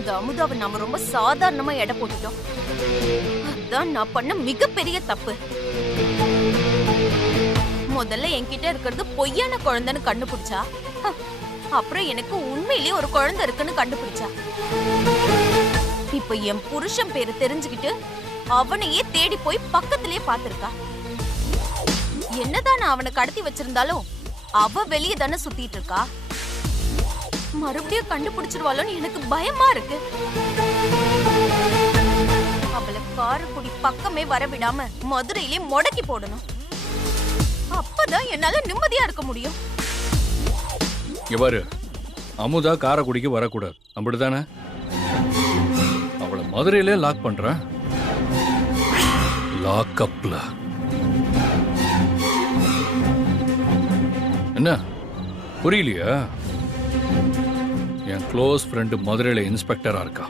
அந்த அமுதாவை நாம ரொம்ப சாதாரணமா எடை போட்டுட்டோம். அதான் நான் பண்ண மிகப்பெரிய தப்பு. முதல்ல என்கிட்ட இருக்கிறது பொய்யான குழந்தைன்னு கண்டுபிடிச்சா, அப்புறம் எனக்கு உண்மையிலேயே ஒரு குழந்தை இருக்குன்னு கண்டுபிடிச்சா. இப்ப என் புருஷன் பேரு தெரிஞ்சுக்கிட்டு அவனையே தேடி போய் பக்கத்திலேயே பாத்திருக்கா. என்னதான் நான் அவனை கடத்தி வச்சிருந்தாலும் அவ வெளியே தானே சுத்திட்டு இருக்கா. மறுபடியும் கண்டுபிடிச்சிருவாளோன்னு எனக்கு பயமா இருக்கு. அவளை காரைக்குடி பக்கமே வர விடாம மதுரையிலே முடக்கி போடணும். அப்பதான் என்னால நிம்மதியா இருக்க முடியும். இவரு அமுதா காரைக்குடிக்கு வரக்கூடாது, அப்படித்தானே? அவளை மதுரையிலே லாக் பண்றேன். லாக்அப்ல என்ன புரியலையா? என் க்ளோஸ் ஃப்ரெண்டு மதுரையில இன்ஸ்பெக்டரா இருக்கா.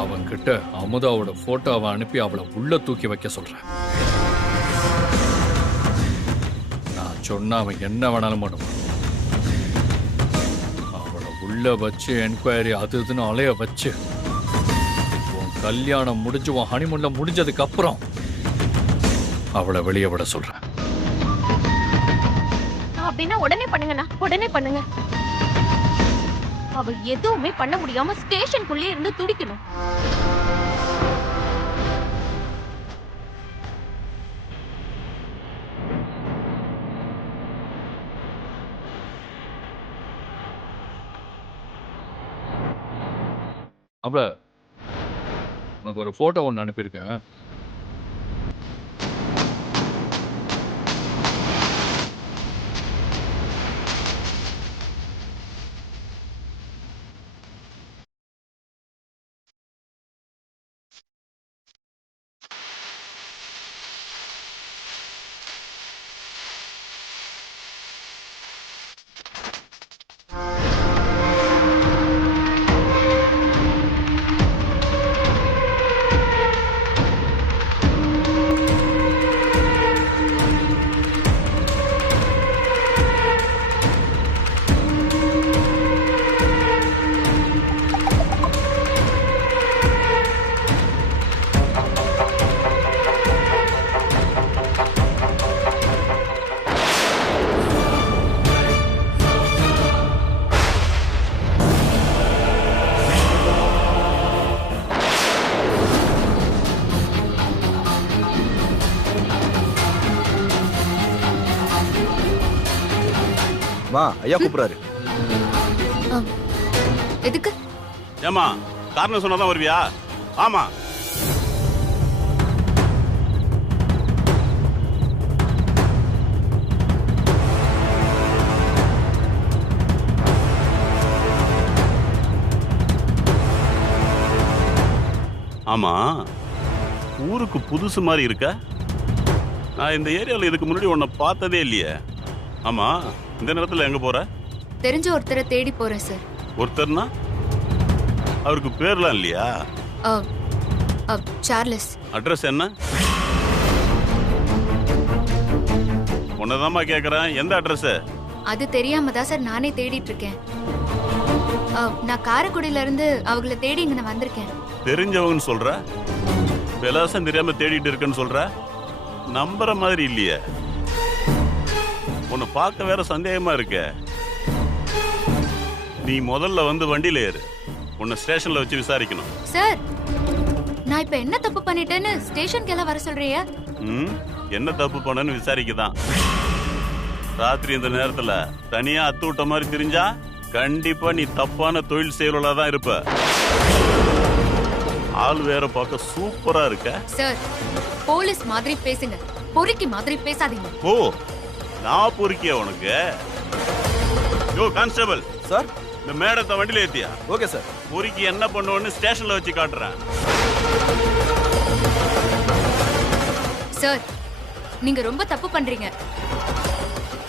அவன்கிட்ட அமுதாவோட போட்டோவை அனுப்பி அவளை உள்ள தூக்கி வைக்க சொல்றேன். நான் சொன்ன அவன் என்ன வேணாலும் பண்ணுவான். அவளை உள்ள வச்சு என்கொயரி அது இதுன்னு அலைய வச்சு உன் கல்யாணம் முடிஞ்சு உன் ஹனிமூன்ல முடிஞ்சதுக்கு அப்புறம் அவளை வெளியே விட சொல்றேன். அப்படின்னா உடனே பண்ணுங்கண்ணா, உடனே பண்ணுங்க. அவ எதுவுமே பண்ண முடியாம ஸ்டேஷனுக்குள்ளே இருந்து துடிக்கணும். அப்ப உனக்கு ஒரு போட்டோ ஒன்று அனுப்பியிருக்கேன். மா, ஐயா கூப்பிடுறாரு. எதுக்கு? ஏமா காரணம் சொன்னாதான் வருவியா? ஆமா. ஆமா, ஊருக்கு புதுசு மாதிரி இருக்க. நான் இந்த ஏரியாவில் இதுக்கு முன்னாடி உன்னை பார்த்ததே இல்லையே. ஆமா, இந்த நேரத்தில் எங்க போற? தெரிஞ்ச ஒருத்தரை தேடி போறேன் சார். ஒருத்தர்னா அவருக்கு பேர்லாம் இல்லையா? சார்லஸ். அட்ரஸ் என்ன? உன்னதாம்மா கேக்குறேன், எந்த அட்ரஸ்? அது தெரியாம தான் சார் நானே தேடிட்டு இருக்கேன். நான் காரைக்குடியில இருந்து அவங்கள தேடி இங்க நான் வந்திருக்கேன். தெரிஞ்சவங்கன்னு சொல்ற, விலாசம் தெரியாம தேடிட்டு இருக்கேன்னு சொல்ற, நம்புற மாதிரி இல்லையே. உன்னை பார்க்க வேற சந்தேகமா இருக்க. நீ முதல்ல வந்து வண்டியில ஏறு. உன்னை ஸ்டேஷன்ல வச்சு விசாரிக்கணும். சார், நான் இப்ப என்ன தப்பு பண்ணிட்டேன்னு ஸ்டேஷனுக்கு எல்லாம் வர சொல்றீங்க? என்ன தப்பு பண்ணன்னு விசாரிக்கதான். ராத்திரி இந்த நேரத்துல தனியா அத்து விட்ட மாதிரி தெரிஞ்சா கண்டிப்பா நீ தப்பான தொழில் செயலாளா தான் இருப்ப. ஆள் வேற பார்க்க சூப்பரா இருக்க. சார், போலீஸ் மாதிரி பேசுங்க, பொறுக்கி மாதிரி பேசாதீங்க. ஓ, நான் பொறுக்கியா உனக்கு? யோ கான்ஸ்டபிள் சார், இந்த மேடத்தை வண்டியில ஏத்தியா? Okay sir. பொறுக்கி என்ன பண்ணுவோன்னு ஸ்டேஷன்ல வச்சு காட்டுறேன். சார், நீங்க ரொம்ப தப்பு பண்றீங்க.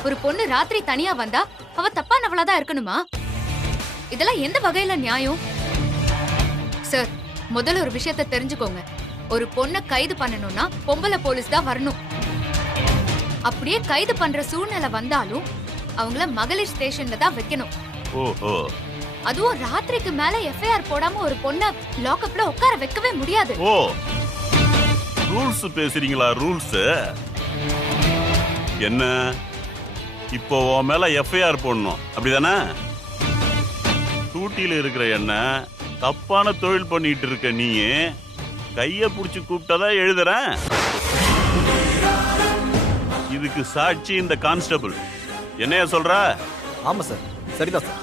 ஒரு பொண்ணு ராத்திரி தனியா வந்தா அவ தப்பானவளாதான் இருக்கணுமா? இதெல்லாம் எந்த வகையில நியாயம்? சார், முதல்ல ஒரு விஷயத்தை தெரிஞ்சுக்கோங்க. ஒரு பொண்ணை கைது பண்ணணும்னா பொம்பளை போலீஸ் தான் வரணும். அப்படியே கைது பண்ற சூழ்நிலை வந்தாலும் அவங்கள மகளிர் ஸ்டேஷன்ல தான் வைக்கணும். ஓஹோ, அதுவும் ராத்திரிக்கு மேல எஃப்ஐஆர் போடாம ஒரு பொண்ண லாக்அப்ல உட்கார வைக்கவே முடியாது. ஓ, ரூல்ஸ் பேசுறீங்களா? ரூல்ஸ் என்ன? இப்போ உன் மேல எஃப்ஐஆர் போடணும், அப்படிதானே? டூட்டியில இருக்கிற என்ன தப்பான தொழில் பண்ணிட்டு இருக்க நீ கைய புடிச்சு கூப்பிட்டதா எழுதுறேன். இதுக்கு சாட்சி இந்த கான்ஸ்டபிள். என்னைய சொல்ற? ஆமா சார், சரிதான் சார்.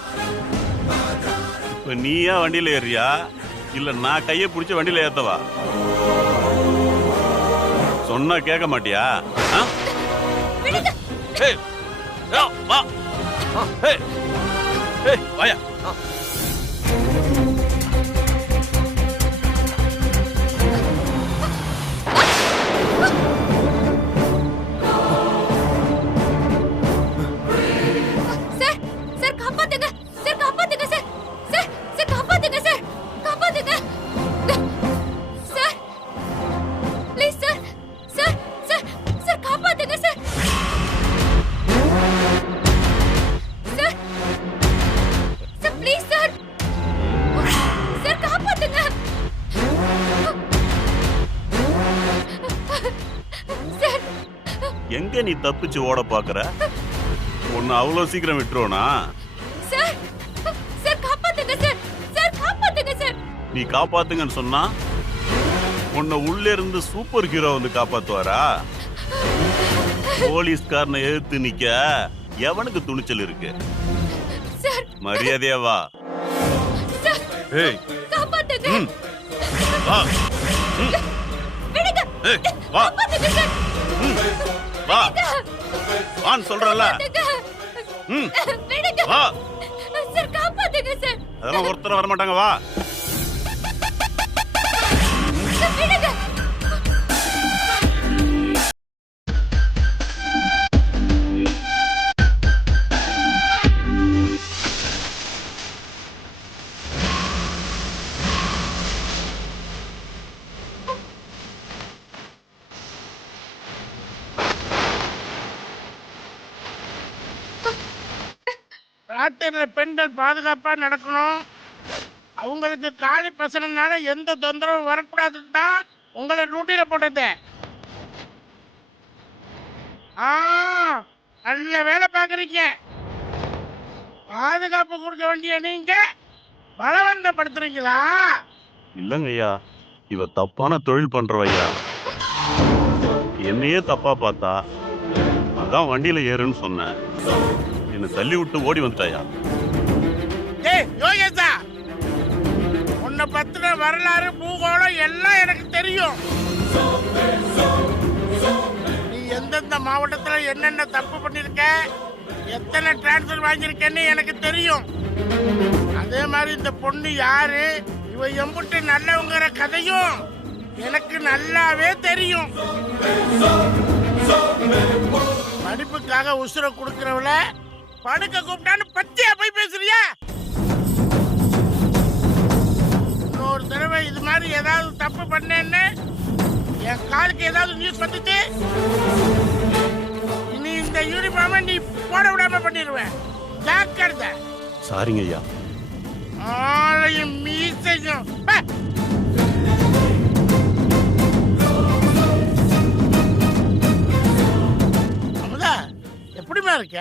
இப்ப நீயா வண்டியில ஏறியா இல்ல நான் கைய புடிச்சு வண்டியில ஏத்தவா? சொன்னா கேட்க மாட்டியா? ஆ? ஏய், யா, வா. ஏய், ஏய், வாயா. சார் சார் காப்பாத்துங்க சார், காப்பாத்துங்க சார். சார் சார் காப்பாத்துங்க சார், காப்பாத்துங்க sir. Please sir, sir sir sir காப்பாத்துங்க sir. Sir sir please sir, sir காப்பாத்துங்க சார். எங்க நீ தப்பிச்சு ஓட பாக்குற? உன்னை அவ்வளவு சீக்கிரம் விட்டுருவனா? சார் சார் காப்பாத்துங்க சார், சார் காப்பாத்துங்க சார். நீ காப்பாத்துங்கன்னு சொன்னா உன்னை உள்ள இருந்து சூப்பர் ஹீரோ வந்து காப்பாத்துவாரா? போலீஸ்காரனை எதிர்த்து நிக்க எவனுக்கு துணிச்சல் இருக்கு? சார் மரியாதையா வா. சார் ஏய், காப்பாத்துங்க. ம், வா. ம், விடுங்க, ஏய், வா. காப்பாத்துங்க சார். ம், வா. வான்னு சொல்றல. ம், விடுங்க வா. சார், காப்பாத்துங்க சார். அதெல்லாம் ஒருத்தர் வர மாட்டாங்க. வா. சார், விடுங்க. ராத்திரில பெண்கள் பாதுகாப்பா நடக்கணும், அவங்களுக்கு காலி பிரச்சனைனால எந்த தொந்தரவும் வரக்கூடாதுன்னு தான் உங்களை டியூட்டியில போட்டது. நல்ல வேலை பார்க்குறீங்க. பாதுகாப்பு கொடுக்க வேண்டிய நீங்க பலவந்தப்படுத்துறீங்களா? இல்லங்க ஐயா, இவ தப்பான தொழில் பண்றவையா. என்னையே தப்பா பார்த்தா அதான் வண்டியில ஏறுன்னு சொன்னேன். என்னை தள்ளி விட்டு ஓடி வந்துட்டாயா. ஏய் யோகேஷா, உன்னை பத்தின வரலாறு பூகோளம் எல்லாம் எனக்கு தெரியும். நீ எந்தெந்த மாவட்டத்துல என்னென்ன தப்பு பண்ணிருக்க, எத்தனை டிரான்ஸ்ஃபர் வாங்கியிருக்கேன்னு எனக்கு தெரியும். அதே மாதிரி இந்த பொண்ணு யாரு, இவ எம்புட்டு நல்லவங்கிற கதையும் எனக்கு நல்லாவே தெரியும். படிப்புக்காக உசுரை கொடுக்கிறவள படுக்க கூப்பிட்டான்னு பத்தியா போய் பேசுறியா? இன்னொரு தடவை இது மாதிரி ஏதாவது தப்பு பண்ணேன்னு என் காலுக்கு ஏதாவது நியூஸ் வந்துச்சு, இனி இந்த யூனிஃபார்மை நீ போட விடாம பண்ணிடுவேன். ஜாக்கிரதை. சாரிங்க ஐயா. ஆளையும் மீசையும் அமுதா, எப்படிமா இருக்க?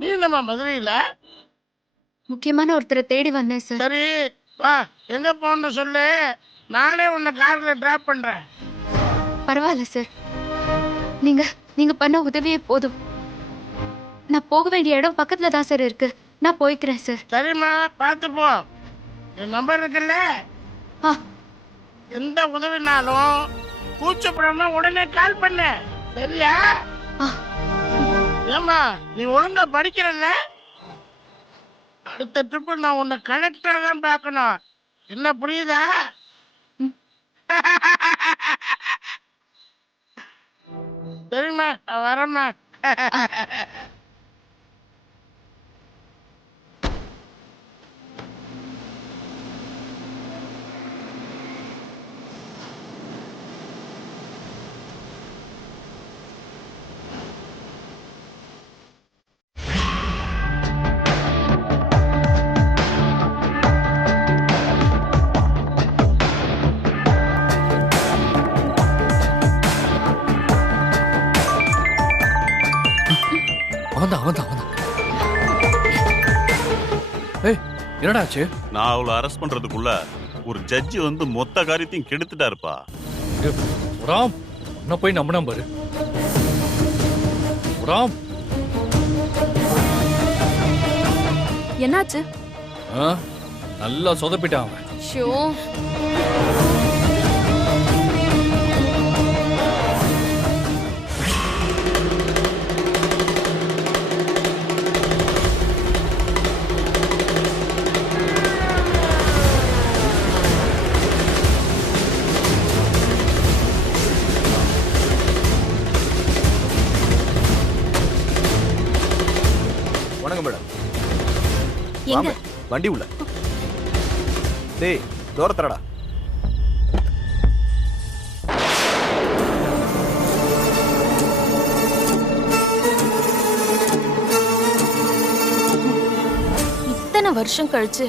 நீ நம்ம மதுரையில முக்கியமான ஒருத்தரை தேடி வந்தேன் சார். சரி வா, எங்க போன்னு சொல்லு, நானே உன்னை கார்ல டிராப் பண்றேன். பரவாயில்ல சார், நீங்க நீங்க பண்ண உதவியே போதும். நான் போக வேண்டிய இடம் பக்கத்துல தான் சார் இருக்கு. நான் போய்க்கிறேன் சார். சரிம்மா, பார்த்து போ. என் நம்பர் இருக்குல்ல, ஆ, எந்த உதவினாலும் கூச்சப்படாம உடனே கால் பண்ண, சரியா? ஆ. ஏம்மா, நீ ஒழுங்கா படிக்கிறல்ல? அடுத்த ட்ரிப்பு நான் உன்னை கலெக்டரா தான் பார்க்கணும். என்ன புரியுதா? சரிம்மா, நான் வரேம்மா. ஏய் என்னடாச்சு? நான் அவளை அரெஸ்ட் பண்றதுக்குள்ள ஒரு ஜட்ஜி வந்து மொத்த காரியத்தையும் கெடுத்துட்டாருப்பா. ராம் என்ன போய் நம்பினா பாரு. ராம் என்னாச்சு? நல்லா சொதப்பிட்டான் அவன். ஷோ வணக்கம் மேடம். எங்க? வண்டி உள்ள. டேய் தூரத்தரடா. இத்தனை வருஷம் கழிச்சு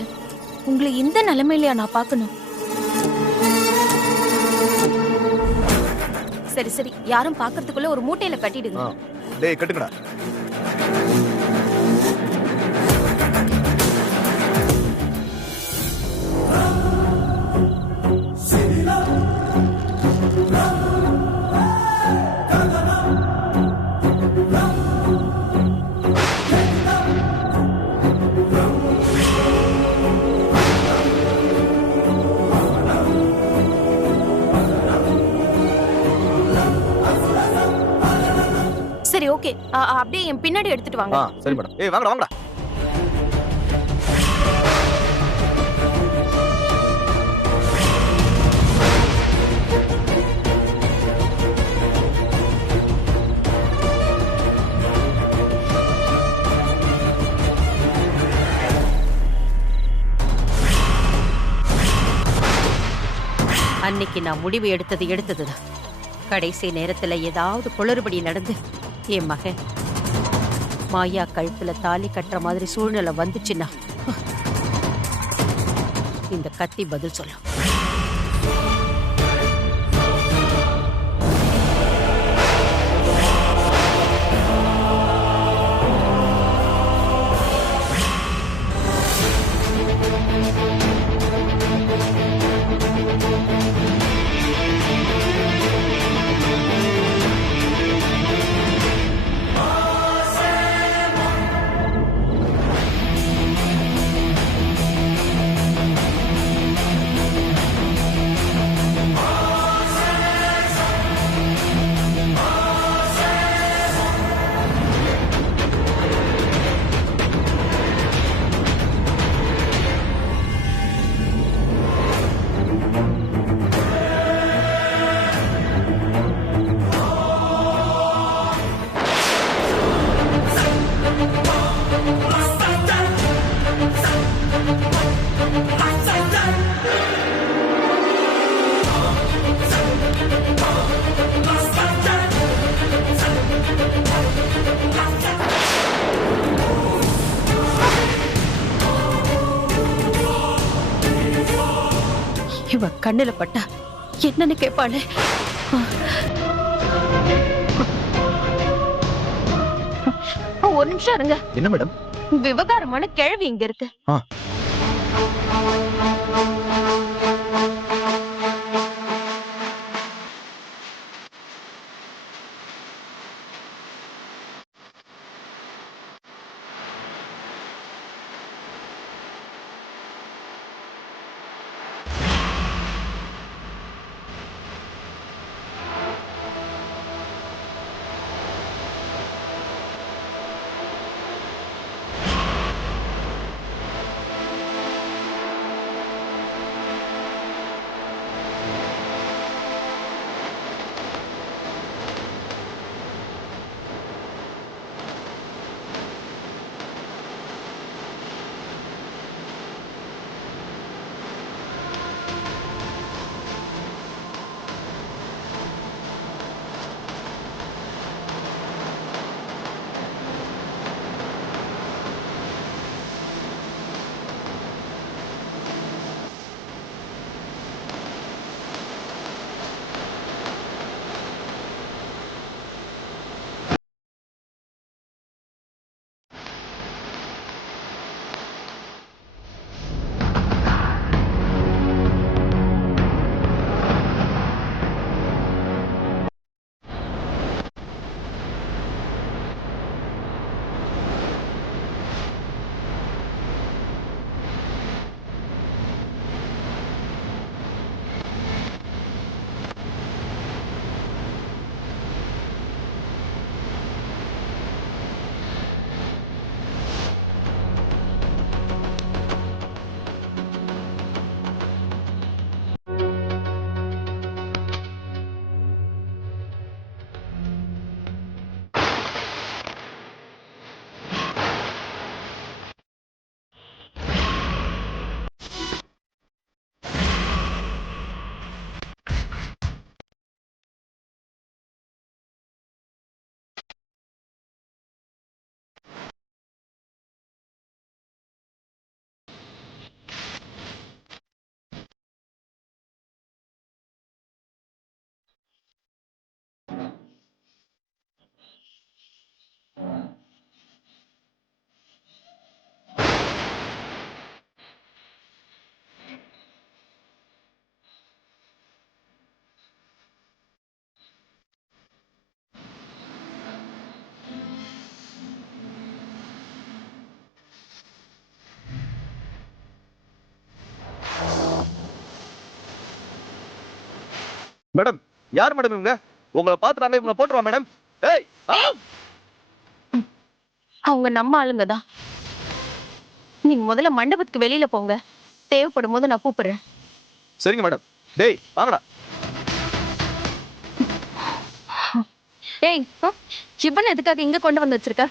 உங்களை இந்த நிலைமையிலயா நான் பார்க்கணும்? சரி சரி, யாரும் பார்க்கறதுக்குள்ள ஒரு மூட்டையில கட்டிடுங்க. டேய் கட்டுங்கடா. சரி ஓகே, அப்படியே என் பின்னாடி எடுத்துட்டு வாங்க. சரி மேடம். ஏய் வாங்கடா வாங்கடா. அன்னைக்கு நான் முடிவு எடுத்ததுதான். கடைசி நேரத்துல ஏதாவது குளறுபடி நடந்து என் மகன் மாயா கழுத்துல தாலி கட்டுற மாதிரி சூழ்நிலை வந்துச்சுன்னா இந்த கத்தி பதில் சொல்லும். இவ கண்ணுல பட்டா என்னன்னு கேட்பாளே. ஒரு நிமிஷம் இருங்க. என்ன மேடம்? விவகாரமான கிழவி இங்க இருக்கு. மேடம் யார் மேடம் இவங்க? உங்களை பார்த்துட்டாங்க, இவங்களை போட்டுருவா மேடம். ஏய் அவங்க நம்ம ஆளுங்க தான். நீங்க முதல்ல மண்டபத்துக்கு வெளியில போங்க. தேவைப்படும் போது நான் கூப்பிடுறேன். சரிங்க மேடம். டேய் வாங்கடா. ஏய், சிவன் எதுக்காக இங்க கொண்டு வந்து வச்சிருக்க?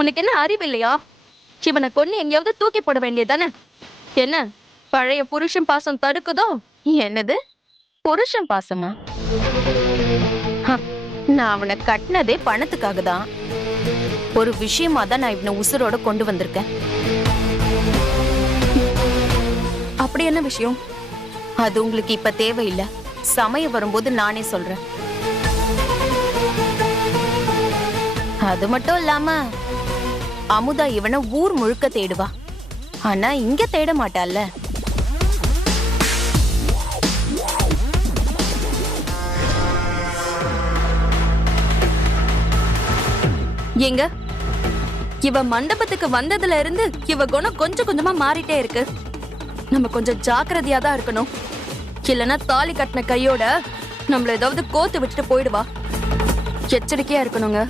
உனக்கு என்ன அறிவு இல்லையா? சிவனை கொன்னு எங்கேயாவது தூக்கி போட வேண்டியதானே? என்ன பழைய புருஷன் பாசம் தடுக்குதோ? என்னது புருஷன் பாசமா? நான் அவனை கட்டினதே பணத்துக்காக தான். ஒரு விஷயமா தான் நான் இவனை உசுரோட கொண்டு வந்திருக்கேன். அப்படி என்ன விஷயம்? அது உங்களுக்கு இப்ப தேவையில்லை. சமயம் வரும்போது நானே சொல்றேன். அது மட்டும் இல்லாம அமுதா இவனை ஊர் முழுக்க தேடுவா. ஆனா இங்க தேட மாட்டாள்ல. எங்க இவ மண்டபத்துக்கு வந்ததுல இருந்து இவ குணம் கொஞ்சம் கொஞ்சமா மாறிட்டே இருக்கு. நம்ம கொஞ்சம் ஜாக்கிரதையா தான் இருக்கணும். இல்லைன்னா தாலி கட்டின கையோட நம்மள ஏதாவது கோத்து விட்டுட்டு போயிடுவா. எச்சரிக்கையா இருக்கணுங்க.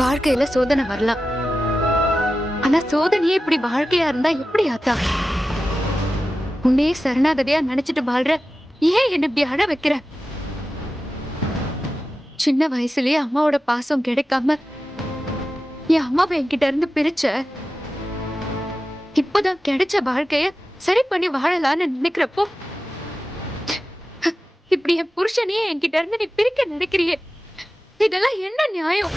வாழ்க்கையில சோதனை வரலாம். ஆனா சோதனையே இப்படி வாழ்க்கையா இருந்தா எப்படி ஆத்தா? உன்னே சரணாகதியா நினைச்சிட்டு வாழ்ற, ஏன் என்ன இப்படி அழ வைக்கிற? சின்ன வயசுலயே அம்மாவோட பாசம் கிடைக்காம என் அம்மாவை என்கிட்ட இருந்து பிரிச்ச. இப்பதான் கிடைச்ச வாழ்க்கைய சரி பண்ணி வாழலான்னு நினைக்கிறப்போ இப்படி என் புருஷனையே என்கிட்ட இருந்து நீ பிரிக்க நினைக்கிறியே, இதெல்லாம் என்ன நியாயம்?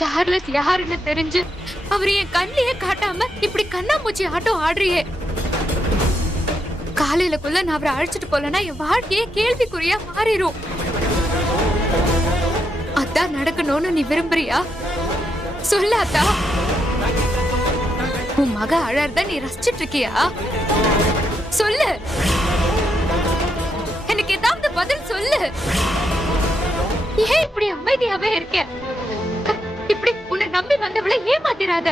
சார்லஸ் யாருன்னு தெரிஞ்சு அவர் என் கண்ணிலேயே காட்டாம இப்படி கண்ணாமூச்சி ஆட்டம் ஆடுறியே. காலையிலக்குள்ள நான் அவரை அழைச்சிட்டு போலன்னா என் வாழ்க்கையே கேள்விக்குறியா மாறிடும். அதான் நடக்கணும்னு நீ விரும்புறியா? சொல்ல அத்தா. உன் மக அழறத நீ ரசிச்சிட்டு இருக்கியா? சொல்லு, எனக்கு ஏதாவது பதில் சொல்லு. ஏன் இப்படி அமைதியாவே இருக்க? இப்படி உன்னை நம்பி வந்தவளை ஏமாத்திராத.